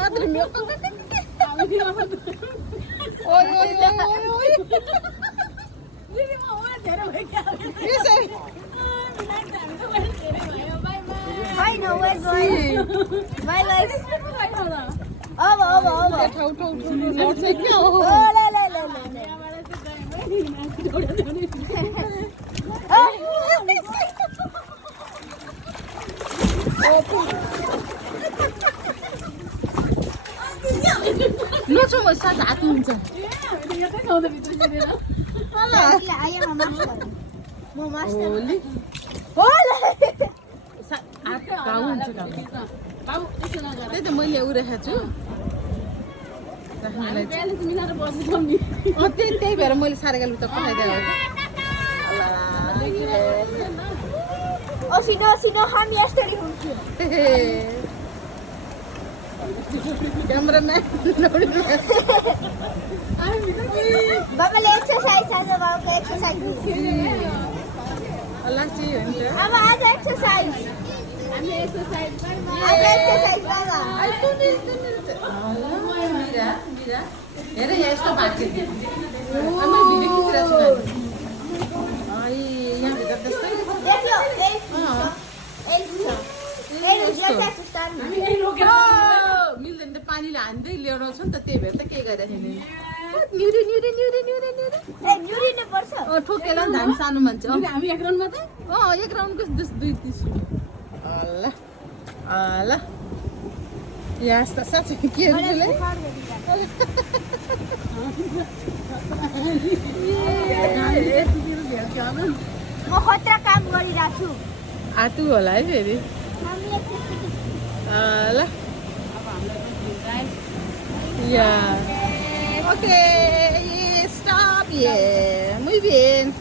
Madre mía. Oi. I know where's going. Bye guys. Over. Oh, le. नछो म साथ हात हुन्छ म मास्टर ओली होले हात घाउ हुन्छ त्यही त मैले उरेखेको छु राख्नलाई त्यही भएर मैले सारेगाल उता पठाइदिएको सिनो हम यसरी हुन्थ्यो क्यामेराम्यान बाबाले एक्सरसाइज आज बाबाको एक्सरसाइज लाची हुन्छ अब आज एक्सरसाइज हामी एक्सरसाइज बाबा मिरा हेर यहाँ यस्तो भएको थियो मैले भिडियो खिचिरहेको छु यहाँ भित्र त्यस्तै मिल्दैन त पानीले हान्दै ल्याउनु छ नि त त्यही भएर त के गरिरहेको थिएन ठोकेर नि हामी सानो मान्छे हामी एक राउन्ड मात्रै एक राउन्डको 2-30 ल यहाँ त साँच्चै के म खतरा काम गरिरहेको छु आतु होला है फेरि ल Yeah. Okay, stop. Yeah. Muy bien.